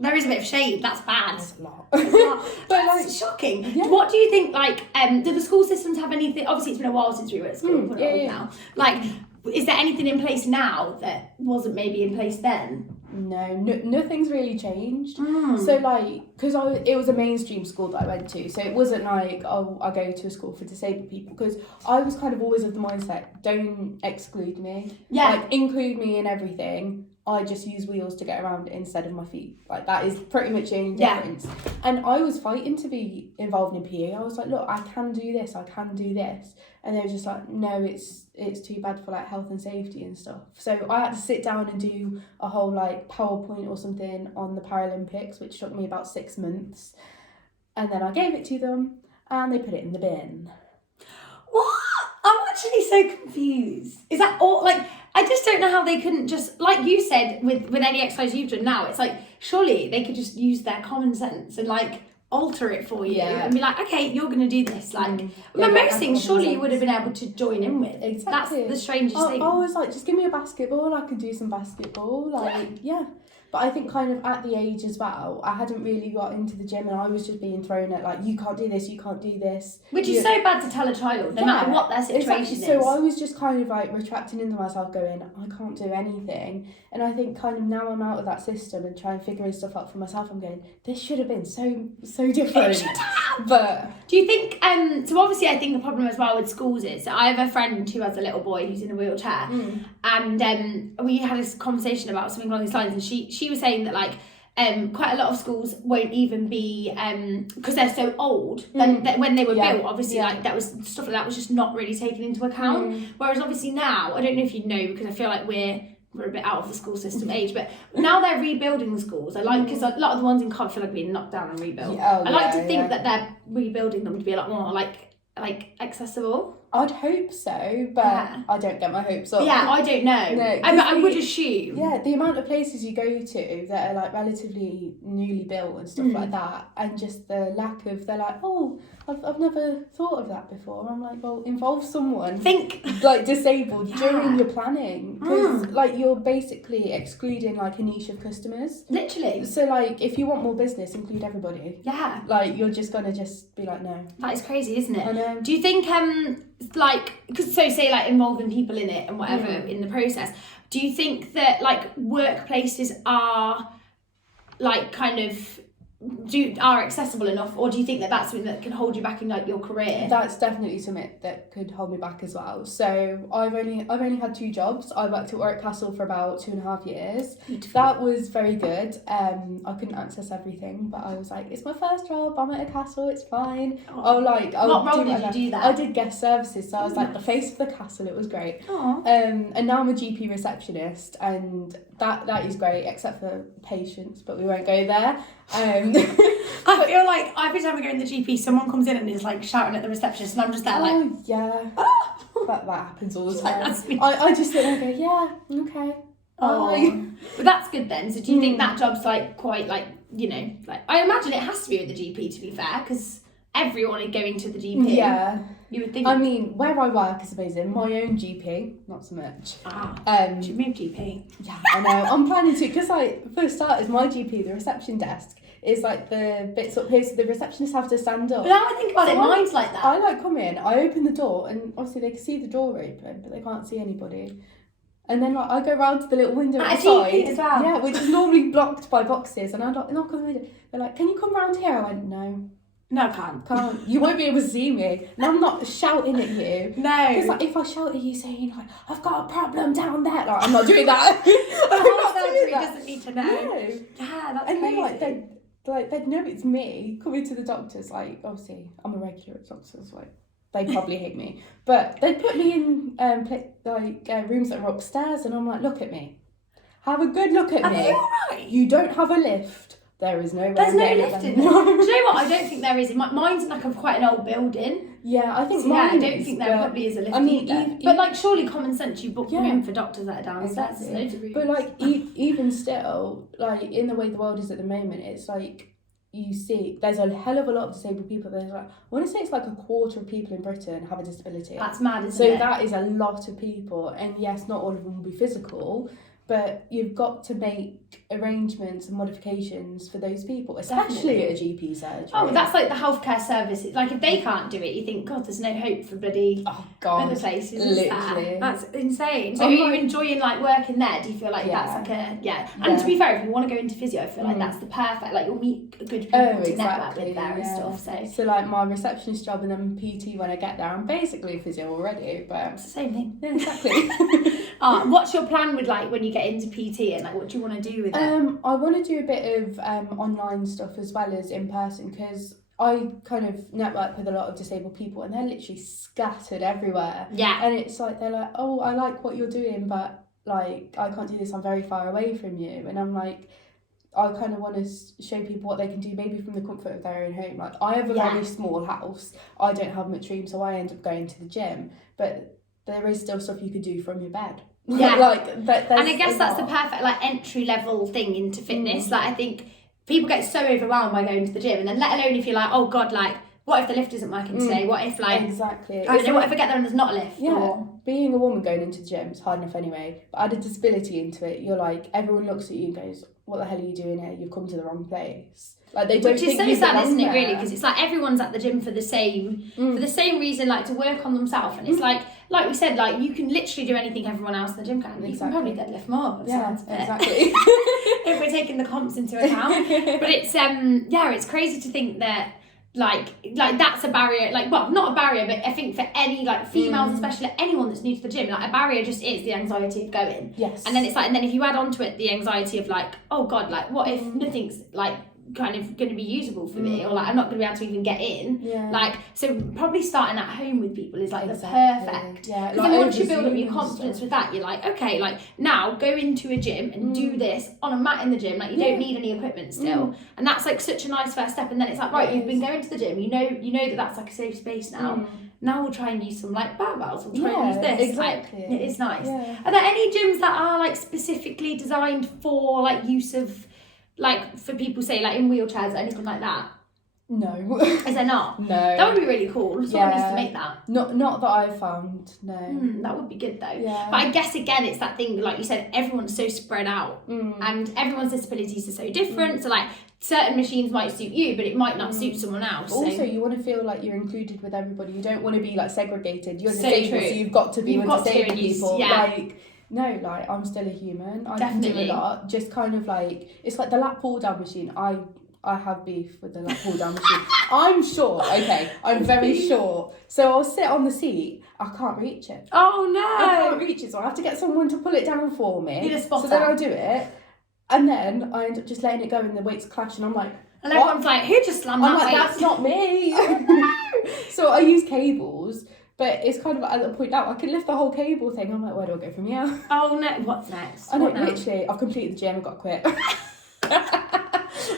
There is a bit of shade, that's bad. That's a lot. But that's shocking. Yeah. What do you think, like, do the school systems have anything, obviously it's been a while since we were at school, now. Like, is there anything in place now that wasn't maybe in place then? No, nothing's really changed. So like, because it was a mainstream school that I went to, so it wasn't like, oh, I go to a school for disabled people, because I was kind of always of the mindset, don't exclude me. Yeah. Like, include me in everything. I just use wheels to get around instead of my feet. Like, that is pretty much the only difference. Yeah. And I was fighting to be involved in PE. I was like, look, I can do this, I can do this. And they were just like, no, it's too bad for like health and safety and stuff. So I had to sit down and do a whole like PowerPoint or something on the Paralympics, which took me about 6 months. And then I gave it to them and they put it in the bin. What? I'm actually so confused. Is that all? Like, I just don't know how they couldn't just, like you said, with any exercise you've done now, it's like, surely they could just use their common sense and like alter it for you and be like, okay, you're going to do this. Like, most things surely you would have been able to join in with. Exactly. That's the strangest thing. I was like, just give me a basketball, I could do some basketball. Like, yeah. But I think kind of at the age as well, I hadn't really got into the gym and I was just being thrown at like, you can't do this, you can't do this. Which is so bad to tell a child, no matter what their situation is. So I was just kind of like retracting into myself going, I can't do anything. And I think kind of now I'm out of that system and trying figuring stuff out for myself, I'm going, this should have been so different. It should have. But do you think, so obviously I think the problem as well with schools is, I have a friend who has a little boy who's in a wheelchair and we had this conversation about something along these lines, and she was saying that like quite a lot of schools won't even be because they're so old that when they were built, obviously like that was stuff like that was just not really taken into account. Whereas obviously now, I don't know if you know, because I feel like we're a bit out of the school system age, but now they're rebuilding the schools. I like, because a lot of the ones in Cov feel like being knocked down and rebuilt. I like to think that they're rebuilding them to be a lot more like accessible. I'd hope so, but I don't get my hopes up. Yeah, I don't know. No, I would assume. Yeah, the amount of places you go to that are like relatively newly built and stuff like that, and just the lack of, they're like, oh, I've never thought of that before. I'm like, well, involve someone. Think. Like disabled during your planning, because like you're basically excluding like a niche of customers. Literally. So like if you want more business, include everybody. Yeah. Like you're just gonna just be like, no. That is crazy, isn't it? I know. Do you think like, because so say like involving people in it and whatever in the process, do you think that like workplaces are like kind of are accessible enough, or do you think that that's something that can hold you back in like your career? That's definitely something that could hold me back as well. So I've only had 2 jobs. I worked at Warwick Castle for about 2.5 years. Beautiful. That was very good. I couldn't access everything, but I was like, it's my first job, I'm at a castle, it's fine. What role did you do that? I did guest services, so I was like the face of the castle. It was great. And now I'm a GP receptionist, and that is great, except for patients, but we won't go there. I feel like every time I go in the GP, someone comes in and is like shouting at the receptionist, and I'm just there like, oh yeah, that happens all the time. I just sit there and go, yeah, okay. Oh, but that's good then. So do you think that job's like quite like, you know, like I imagine it has to be with the GP, to be fair, because everyone is going to the GP. Yeah. You would think. I mean, where I work is amazing. My own GP, not so much. Should move GP. Yeah, I know. I'm planning to, because like for starters, my GP, the reception desk is like the bits up here, so the receptionists have to stand up. But now I think about it, mine's like that. I like come in, I open the door, and obviously they can see the door open, but they can't see anybody. And then like I go round to the little window At at the a GP side, as well? yeah, which is normally blocked by boxes, and I knock on the window. They're like, "Can you come round here?" I went, "No, No, I can't. can't. You won't be able to see me." And I'm not shouting at you. No. Because like if I shout at you saying like, "I've got a problem down there," like I'm not doing that. The I'm whole not doing surgery that. doesn't need to know. No. Yeah, that's And crazy. then they'd know it's me coming to the doctors. Like obviously I'm a regular at doctors. Like they probably hate me, but they'd put me in rooms that are upstairs, and I'm like, "Look at me, have a good look at Are me. they all right? You don't have a lift. There is no way." There's I'm no getting lift it in then." there. Do you know what? I don't think there is. Mine's in like quite an old building. Yeah, I think So, yeah, I mine don't is, think there but- probably is a lift I mean, either. But like, surely common sense, you book them in for doctors that are downstairs. Exactly. Loads of rooms. But like even still, like in the way the world is at the moment, it's like you see there's a hell of a lot of disabled people. There's like I want to say it's like a quarter of people in Britain have a disability. That's mad, isn't So it? that is a lot of people, and yes, not all of them will be physical, but you've got to make arrangements and modifications for those people, especially at a GP surgery. Oh, that's like the healthcare services. Like, if they can't do it, you think, God, there's no hope for bloody other places. Is literally. there? That's insane. So, I'm are you like- enjoying like working there? Do you feel like that's like a And to be fair, if you want to go into physio, I feel like that's the perfect. Like, you'll meet good people to network with there and stuff. So like my receptionist job and then PT when I get there, I'm basically a physio already, but it's the same thing. yeah, exactly. What's your plan with like when you get into PT and like what do you want to do with it? I want to do a bit of online stuff as well as in person, because I kind of network with a lot of disabled people and they're literally scattered everywhere. Yeah. And it's like they're like, "Oh, I like what you're doing, but like I can't do this, I'm very far away from you." And I'm like, I kind of want to show people what they can do maybe from the comfort of their own home. Like I have a very small house, I don't have much room, so I end up going to the gym, but there is still stuff you could do from your bed. Yeah. And I guess that's the perfect like entry level thing into fitness. Like I think people get so overwhelmed by going to the gym, and then let alone if you're like, oh God, like what if the lift isn't working today? What if like exactly? I don't know, what if I get there and there's not a lift? Yeah, Or... being a woman going into the gym is hard enough anyway, but add a disability into it, you're like, everyone looks at you and goes, "What the hell are you doing here? You've come to the wrong place." Like they don't Which is think so you sad, belong isn't it? there. Really, because it's like everyone's at the gym for the same reason, like to work on themselves, and it's like we said, like you can literally do anything everyone else in the gym can. You can probably deadlift more. Exactly. If we're taking the comps into account, but it's it's crazy to think that. Like that's a barrier, like, well, not a barrier, but I think for any, like, females, especially anyone that's new to the gym, like, a barrier just is the anxiety of going. Yes. And then it's like, and then if you add on to it the anxiety of, like, oh, God, like, what if nothing's, like, kind of going to be usable for me, or, like, I'm not going to be able to even get in. Yeah. Like, so probably starting at home with people is, like, the perfect. Yeah. Because then once you build up your confidence with that, you're like, okay, like, now go into a gym and do this on a mat in the gym. Like, you don't need any equipment still. And that's, like, such a nice first step. And then it's like, right, you've been going to the gym. You know that that's, like, a safe space now. Now we'll try and use some, like, barbells. We'll try and use this. Exactly. Like, it is nice. Yeah. Are there any gyms that are, like, specifically designed for, like, use of, like, for people, say, like, in wheelchairs or anything like that? No. Is there not? No. That would be really cool. Someone needs to make that. Not that I've found, no. That would be good though. Yeah. But I guess again, it's that thing, like you said, everyone's so spread out and everyone's disabilities are so different. So like certain machines might suit you, but it might not suit someone else. Also, you want to feel like you're included with everybody. You don't want to be like segregated. You're So disabled, true. so you've got to be with disabled people. Yeah. Like, no, like I'm still a human. I Definitely. can do a lot. Just kind of like it's like the lap pull down machine. I have beef with the lap pull down machine. I'm short, okay. I'm very short. So I'll sit on the seat. I can't reach it. Oh no! I can't reach it, so I have to get someone to pull it down for me. Need a spotter. So then I do it, and then I end up just letting it go, and the weights clash, and I'm like, And everyone's like, who just slammed I'm that like, weight? that's not me. So I use cables, but it's kind of like at the point now I can lift the whole cable thing. I'm like, where do I go from here? Oh no! What's next? I know, What now? literally, I've completed the gym. I've got to quit.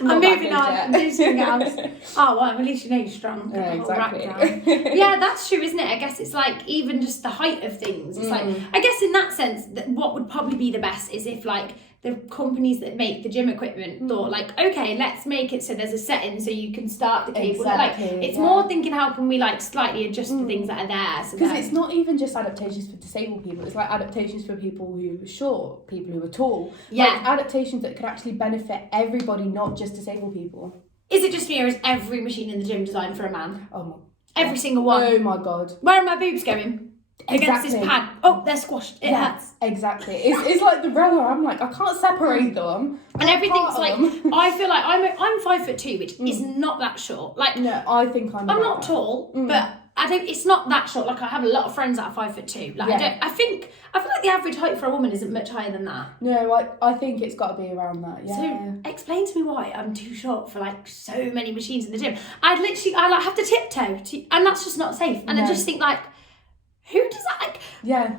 I'm moving on. I'm doing something else. Oh well, at least you know you're strong. Yeah, The whole rack exactly. down. Yeah, that's true, isn't it? I guess it's like even just the height of things. It's like I guess in that sense, that what would probably be the best is if like the companies that make the gym equipment thought like, okay, let's make it so there's a setting so you can start the cable. Exactly, like it's yeah. more thinking how can we like slightly adjust the things that are there. So Because that... it's not even just adaptations for disabled people, it's like adaptations for people who are short, people who are tall. Yeah. Like adaptations that could actually benefit everybody, not just disabled people. Is it just me or is every machine in the gym designed for a man? Oh my Every single one. Oh my god. Where are my boobs going? against this pad. Oh, they're squashed. It hurts. Exactly. It's like the rower. I'm like, I can't separate them. And everything's like, I feel like I'm 5'2", which is not that short. Like, no, I think I'm not tall, but I don't. It's not that short. Like, I have a lot of friends that are 5'2". Like, I feel like the average height for a woman isn't much higher than that. No, I think it's got to be around that. Yeah. So explain to me why I'm too short for like so many machines in the gym. I like have to tiptoe, and that's just not safe. And I just think like, who does that? Like, yeah.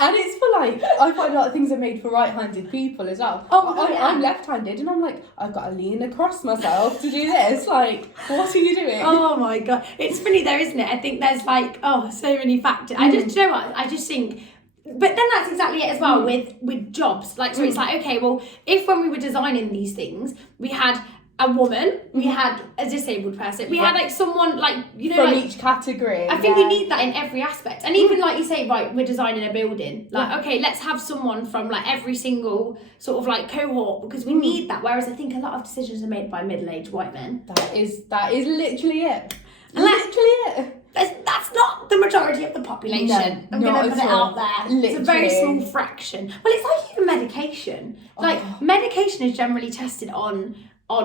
And it's for like, I find a lot of things are made for right-handed people as well. I'm left-handed and I'm like, I've got to lean across myself to do this. Like, what are you doing? Oh my God. It's funny though, isn't it? I think there's like, so many factors. I just, you know what? I just think, but then that's exactly it as well with jobs. Like, so it's like, okay, well, if when we were designing these things, we had a woman, we had a disabled person, we had like someone like, you know, from like, each category. I think we need that in every aspect. And even like you say, right, we're designing a building. Like, okay, let's have someone from like every single sort of like cohort, because we need that. Whereas I think a lot of decisions are made by middle-aged white men. That is literally it. And literally it. That's not the majority of the population. I'm going to put it out there. Literally. It's a very small fraction. Well, it's like even medication. Like, medication is generally tested on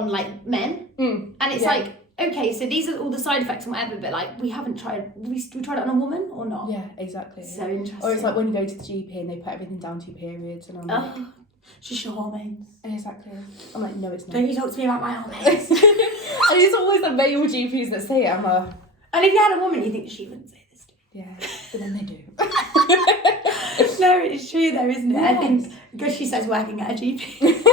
like men, and it's like, okay, so these are all the side effects and whatever, but like we haven't tried. We tried it on a woman or not? Yeah, exactly. So interesting. Or it's like when you go to the GP and they put everything down to your periods, and I'm like, it's just your hormones. Exactly. I'm like, no, it's not. Don't you talk to me about my hormones? And it's always the male GPs that say it. I'm like, and if you had a woman, you think she wouldn't say this to me. Yeah, but then they do. No, it's true though, isn't it? Yes. I think because she says working at a GP.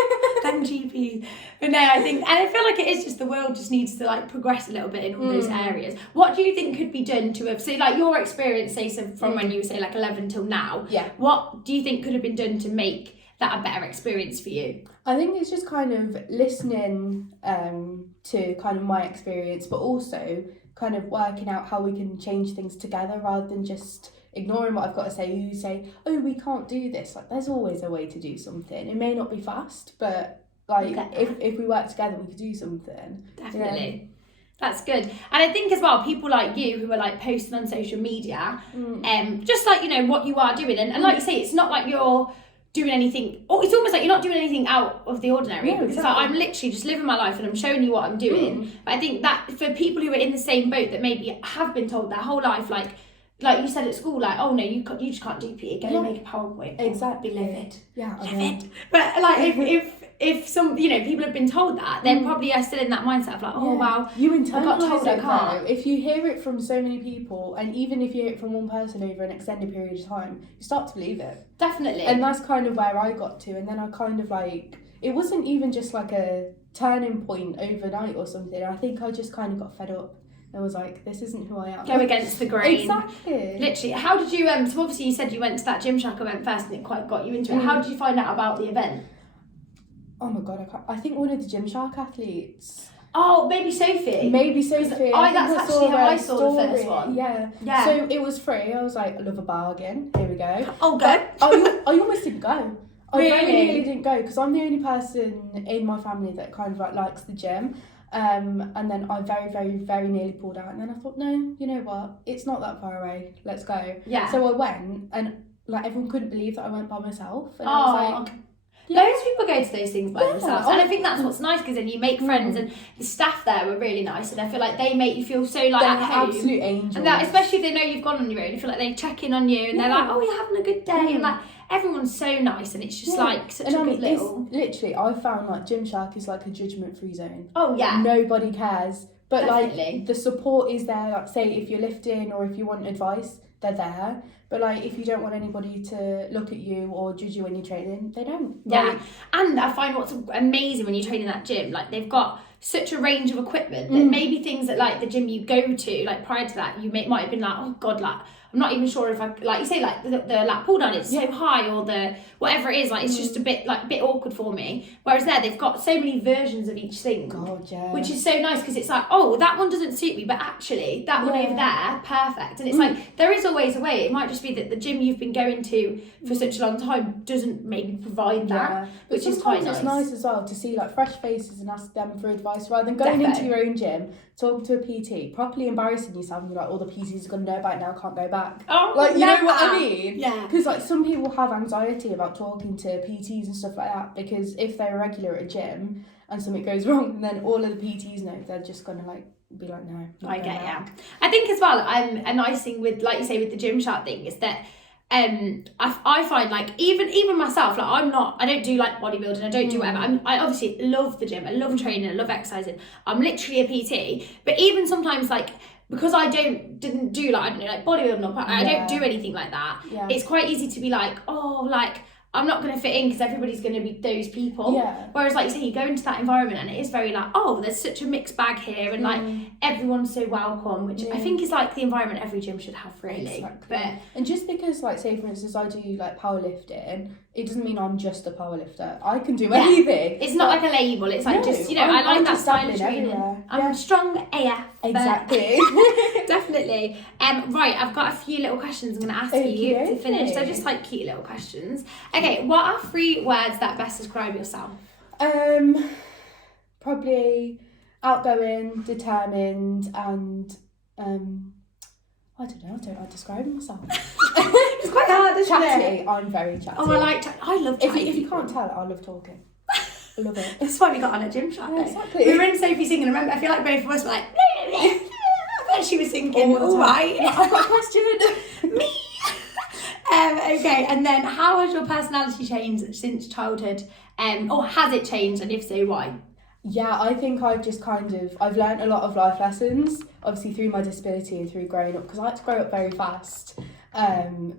Than GPs. But no, I think, and I feel like it is just the world just needs to like progress a little bit in all those areas. What do you think could be done to have, so like your experience, say, so from when you were say like 11 till now, what do you think could have been done to make that a better experience for you? I think it's just kind of listening to kind of my experience, but also kind of working out how we can change things together rather than just ignoring what I've got to say. You say, oh, we can't do this. Like, there's always a way to do something. It may not be fast, but like if we work together, we could do something. Definitely. That's good. And I think as well, people like you who are like posting on social media, just like, you know, what you are doing. And like you say, it's not like you're doing anything, or it's almost like you're not doing anything out of the ordinary, because like, I'm literally just living my life and I'm showing you what I'm doing. But I think that for people who are in the same boat that maybe have been told their whole life, like you said at school, like, oh no, you just can't do PE, go and make a PowerPoint. Exactly. Be livid. Yeah, livid. But like if some, you know, people have been told that, then probably are still in that mindset of like, oh wow, you I got told internalise I it can't. though. If you hear it from so many people, and even if you hear it from one person over an extended period of time, you start to believe it. Definitely. And that's kind of where I got to, and then I kind of like, it wasn't even just like a turning point overnight or something. I think I just kind of got fed up. I was like, this isn't who I am. Go against the grain. Exactly. Literally. How did you, so obviously you said you went to that Gymshark event first and it quite got you into it. How did you find out about the event? Oh my God, I think one of the Gymshark athletes. Oh, maybe Sophie. That's actually how I saw the first one. Yeah. So it was free. I was like, I love a bargain. Here we go. Oh, go. I almost didn't go. I Really? really didn't go because I'm the only person in my family that kind of like likes the gym. And then I very, very, very nearly pulled out. And then I thought, no, you know what? It's not that far away. Let's go. Yeah. So I went, and like everyone couldn't believe that I went by myself. And I was like, loads of people go to those things by themselves, and I think that's what's nice, because then you make friends, and the staff there were really nice, and I feel like they make you feel so like at home. Absolute angels. And that, especially if they know you've gone on your own, I feel like they check in on you, and they're like, oh, you're having a good day, and like everyone's so nice, and it's just like such a good little. Literally, I found like Gymshark is like a judgment-free zone. Oh yeah. Nobody cares, but Definitely. like the support is there. Like, say if you're lifting or if you want advice, they're there. But like, if you don't want anybody to look at you or judge you when you're training, they don't. Yeah, and I find what's amazing when you train in that gym, like they've got such a range of equipment that maybe things that like the gym you go to, like prior to that, you might have been like, oh God, like I'm not even sure if I, like you say, like the lat pull down, it's so high, or the whatever it is, like it's just a bit awkward for me. Whereas there, they've got so many versions of each thing, God, yeah. Which is so nice, because it's like, oh, that one doesn't suit me, but actually that one over there, perfect. And it's like there is always a way. It might just be that the gym you've been going to for such a long time doesn't maybe provide that, which is quite nice. It's nice as well to see like fresh faces and ask them for advice rather than going into your own gym, talking to a PT, properly embarrassing yourself, and you're like, all the PTs are going to know about it now, can't go back. Oh, like, you know what I mean? Yeah. Because, like, some people have anxiety about talking to PTs and stuff like that, because if they're a regular at a gym and something goes wrong, then all of the PTs know, they're just going to, like, be like, no. I get, yeah. I think as well, a nice thing with, like you say, with the Gymshark thing is that I find, like, even myself, like, I don't do, like, bodybuilding, I don't do whatever. I obviously love the gym, I love training, I love exercising. I'm literally a PT, but even sometimes, like, because I didn't do, like, I don't know, like, bodybuilding or I don't do anything like that, it's quite easy to be like, oh, like, I'm not going to fit in because everybody's going to be those people. Yeah. Whereas, like you say, you go into that environment and it is very like, oh, there's such a mixed bag here, and like everyone's so welcome, which I think is like the environment every gym should have, really. Exactly. But and just because, like, say for instance, I do like powerlifting, it doesn't mean I'm just a powerlifter. I can do anything. It's not like a label. It's like, just, you know, I like that style of training. Everywhere. I'm strong AF. Exactly. Definitely. Right, I've got a few little questions I'm going to ask you to finish. They're just like cute little questions. Okay, what are 3 words that best describe yourself? Probably outgoing, determined, and I don't know. I don't like describing myself. It's quite hard, isn't chatty. it? I'm very chatty. Oh, I love chatty. If you can't tell, I love talking. I love it. That's why we got on a Gymshark. Yeah, exactly. We were in Sophie singing. Remember, I feel like both of us were like, I bet she was thinking, all right. I've got a question. Me. Okay, and then how has your personality changed since childhood? Or has it changed, and if so, why? Yeah, I think I've just I've learned a lot of life lessons, obviously through my disability and through growing up, because I had to grow up very fast.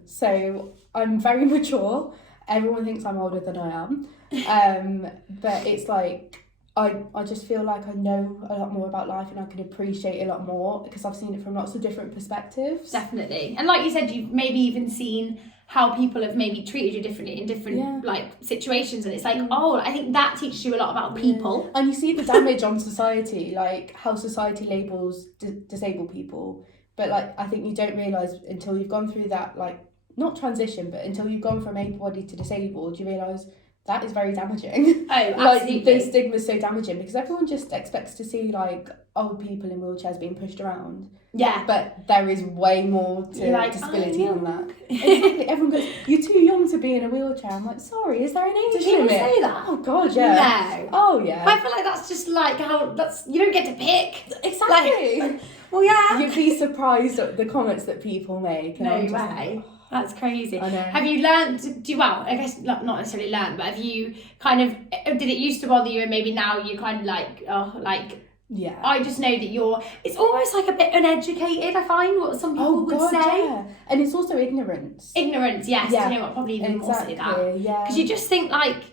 So I'm very mature. Everyone thinks I'm older than I am. But it's like, I just feel like I know a lot more about life and I can appreciate a lot more because I've seen it from lots of different perspectives. Definitely. And like you said, you've maybe even seen how people have maybe treated you differently in different like situations, and it's like, oh, I think that teaches you a lot about people. And you see the damage on society, like how society labels disabled people, but like I think you don't realise until you've gone through that, like, not transition, but until you've gone from able-bodied to disabled, you realise that is very damaging. Oh, absolutely. Like, the stigma is so damaging because everyone just expects to see, like, old people in wheelchairs being pushed around. Yeah. But there is way more to like, disability than that. Exactly. Everyone goes, you're too young to be in a wheelchair. I'm like, sorry, is there an age limit? Does people say that? Oh, God, yeah. No. Oh, yeah. I feel like that's just like you don't get to pick. Exactly. Like, well, yeah. You'd be surprised at the comments that people make. No way. That's crazy. I know. Have you learned to do, well, I guess not necessarily learned, but have you kind of, did it used to bother you and maybe now you're kind of like, oh, like, yeah. I just know that it's almost like a bit uneducated, I find, what some people would say. Yeah. And it's also ignorance. Ignorance, yes. Yeah. You know what, probably even more say that. Yeah. Because you just think like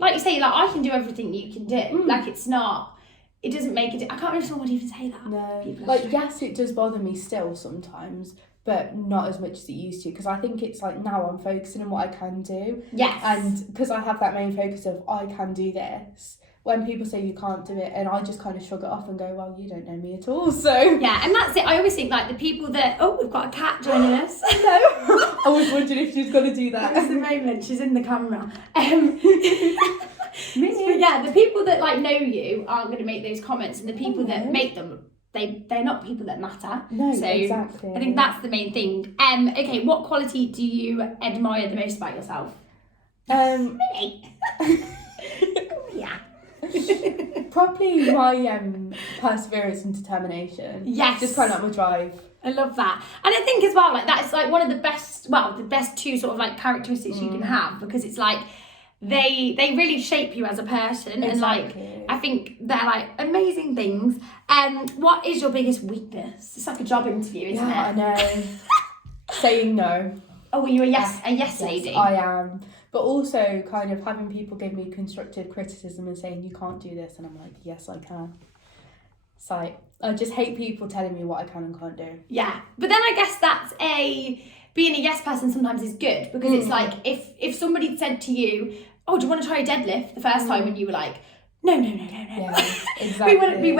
you say, like, I can do everything you can do. Like, it doesn't make it, I can't remember if someone would even say that. No. Like, yes, it does bother me still sometimes, but not as much as it used to, because I think it's like now I'm focusing on what I can do. Yes. And because I have that main focus of I can do this, when people say you can't do it, and I just kind of shrug it off and go, well, you don't know me at all, so. Yeah, and that's it. I always think, like, the people that, oh, we've got a cat joining us. No. I was wondering if she was going to do that. At the moment, she's in the camera. But yeah, the people that, like, know you aren't going to make those comments, and the people that make them, they're not people that matter. No, so exactly. I think that's the main thing. Okay, what quality do you admire the most about yourself? Me. Yeah. Probably my perseverance and determination. Yes. Just kind of like my drive. I love that. And I think as well, like, that's like one of the best, well, the best 2 sort of like characteristics you can have, because it's like they really shape you as a person. Exactly. And like, I think they're like amazing things. What is your biggest weakness? It's like a job interview, isn't it? I know. Saying no. Oh, are you a yes lady? I am. But also kind of having people give me constructive criticism and saying, you can't do this. And I'm like, yes, I can. It's like, I just hate people telling me what I can and can't do. Yeah. But then I guess that's being a yes person sometimes is good, because it's like, if somebody said to you, oh, do you want to try a deadlift the first time, and you were like, no. Yeah, exactly. You wouldn't be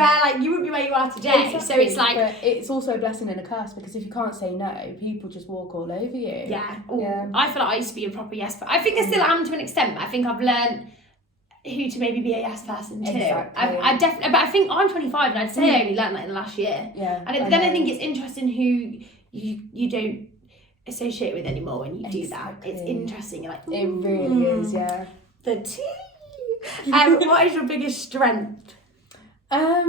where you are today. Exactly. So it's like, but it's also a blessing and a curse, because if you can't say no, people just walk all over you. Yeah. I feel like I used to be a proper yes, but I think I still am to an extent, but I think I've learned who to maybe be a yes person too. Exactly. I definitely, but I think I'm 25 and I'd say I only learned that in the last year. Yeah. And then I think it's interesting who you don't associate with anymore when you do that. It's interesting. You're like, it really is, yeah. The tea. What is your biggest strength? My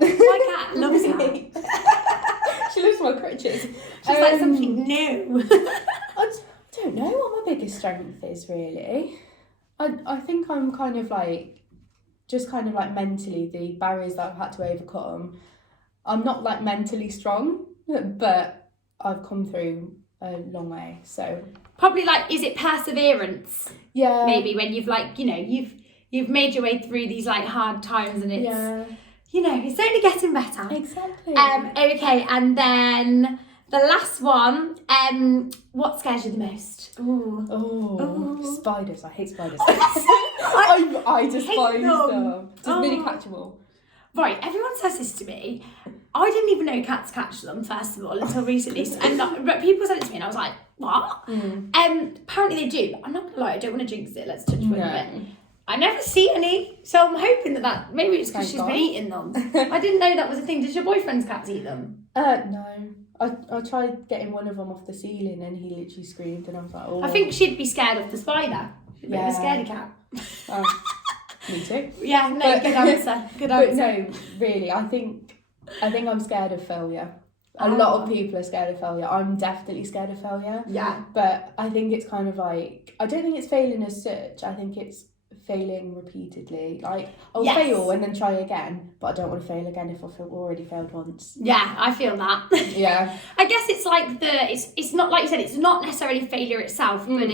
cat loves that. She loves my crutches. She's like something new. I don't know what my biggest strength is really. I think I'm kind of like, just kind of like mentally, the barriers that I've had to overcome. I'm not like mentally strong, but I've come through a long way. So probably like, is it perseverance? Yeah. Maybe when you've like, you've made your way through these like hard times and it's, it's only getting better. Exactly. Okay, and then the last one, what scares you the most? Ooh. Spiders. I hate spiders. I despise them. Just really catchable. Right, everyone says this to me. I didn't even know cats catch them, first of all, until recently. And people said it to me and I was like, what? Apparently they do. I'm not going to lie, I don't want to jinx it. Let's touch wood a bit. I never see any, so I'm hoping that maybe it's because she's been eating them. I didn't know that was a thing. Does your boyfriend's cats eat them? No. I tried getting one of them off the ceiling and he literally screamed and I was like, oh. I think she'd be scared of the spider. She's a bit of a scaredy cat. Me too. Yeah, no, good answer. Good answer. But no, really, I think I'm scared of failure. A lot of people are scared of failure. I'm definitely scared of failure. Yeah. But I think it's kind of like, I don't think it's failing as such. I think it's failing repeatedly. Like, I'll fail and then try again, but I don't want to fail again if I've already failed once. Yeah, I feel that. Yeah. I guess it's like it's not, like you said, it's not necessarily failure itself, but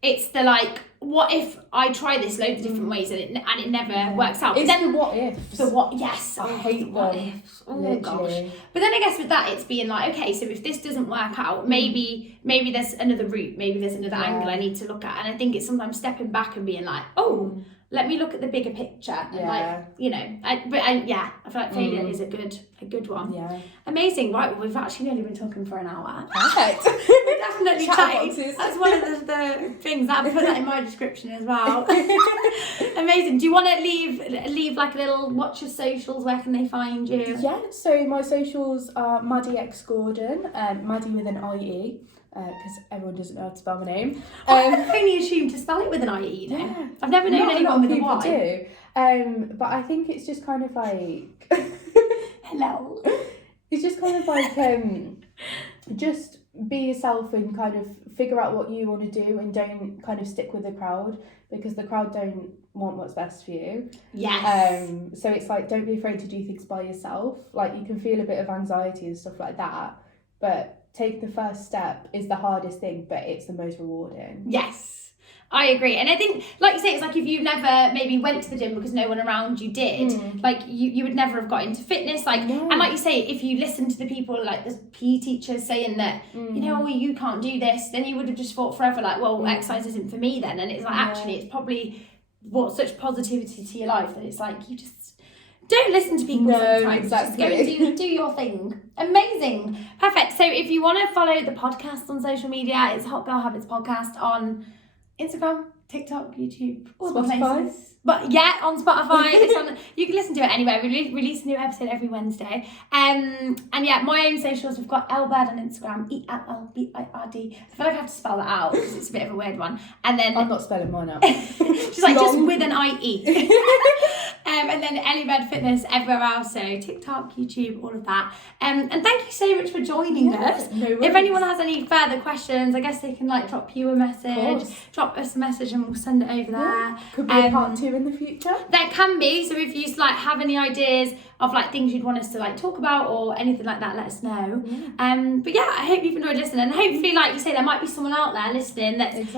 it's the like, what if I try this loads of different ways and it never works out? It's but then the what ifs. The what? Yes, I hate what them. ifs. Oh Literally. gosh. But then I guess with that, it's being like, okay, so if this doesn't work out, maybe there's another route, maybe there's another angle I need to look at. And I think it's sometimes stepping back and being like, let me look at the bigger picture. And I feel like failure is a good one. Yeah. Amazing. Right, well, we've actually only been talking for an hour. Perfect. We're definitely chatting. Boxes. That's one of the things. I'll put that in my description as well. Amazing. Do you want to leave like a little, what's your socials? Where can they find you? Yeah, so my socials are MADDIE x GORGON, MADDIE with an IE. Because everyone doesn't know how to spell my name. I only assumed to spell it with an IE, though. Yeah. I've never known anyone with a Y. Do. But I think it's just kind of like... Hello. It's just kind of like, just be yourself and kind of figure out what you want to do and don't kind of stick with the crowd, because the crowd don't want what's best for you. Yes. So it's like, don't be afraid to do things by yourself. Like, you can feel a bit of anxiety and stuff like that, but take the first step is the hardest thing, but it's the most rewarding. Yes, I agree. And I think, like you say, it's like if you never maybe went to the gym because no one around you did, like you would never have got into fitness. And like you say, if you listen to the people, like the PE teachers saying that, you can't do this, then you would have just thought forever, like, well, exercise isn't for me then. And it's like, actually, it's probably brought such positivity to your life that it's like, you just don't listen to people sometimes. Exactly. Just go and do your thing. Amazing. Perfect. So if you want to follow the podcast on social media, it's Hot Girl Habits Podcast on Instagram, TikTok, YouTube, all the places. But yeah, on Spotify. It's on. You can listen to it anywhere. We release a new episode every Wednesday. And yeah, my own socials, we've got Elbird on Instagram, ELLBIRD. I feel like I have to spell that out because it's a bit of a weird one. And then I'm not spelling mine out. She's like, just with an IE. And then Ellybird Fitness everywhere else, so TikTok, YouTube, all of that. And thank you so much for joining us. No worries. If anyone has any further questions, I guess they can like drop you a message, drop us a message, and we'll send it over there. Could be a part 2 in the future. There can be. So if you like have any ideas of like things you'd want us to like talk about or anything like that, let us know. But yeah, I hope you've enjoyed listening, and hopefully, like you say, there might be someone out there listening that's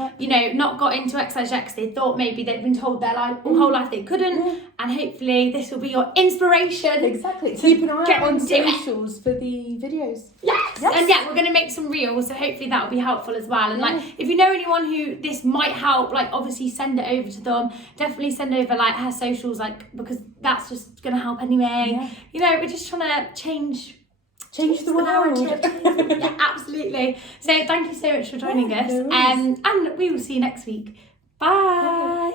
not got into exercise yet because they thought maybe they'd been told their whole life they couldn't, and hopefully this will be your inspiration. Exactly. Keep an eye out on socials for the videos. Yes. And yeah, we're going to make some reels, so hopefully that will be helpful as well. And like, if you know anyone who this might help, like obviously send it over to them. Definitely send over like her socials, like, because that's just going to help anyway. We're just trying to change change the world. Yeah, absolutely. So thank you so much for joining us. No worries. And we will see you next week. Bye.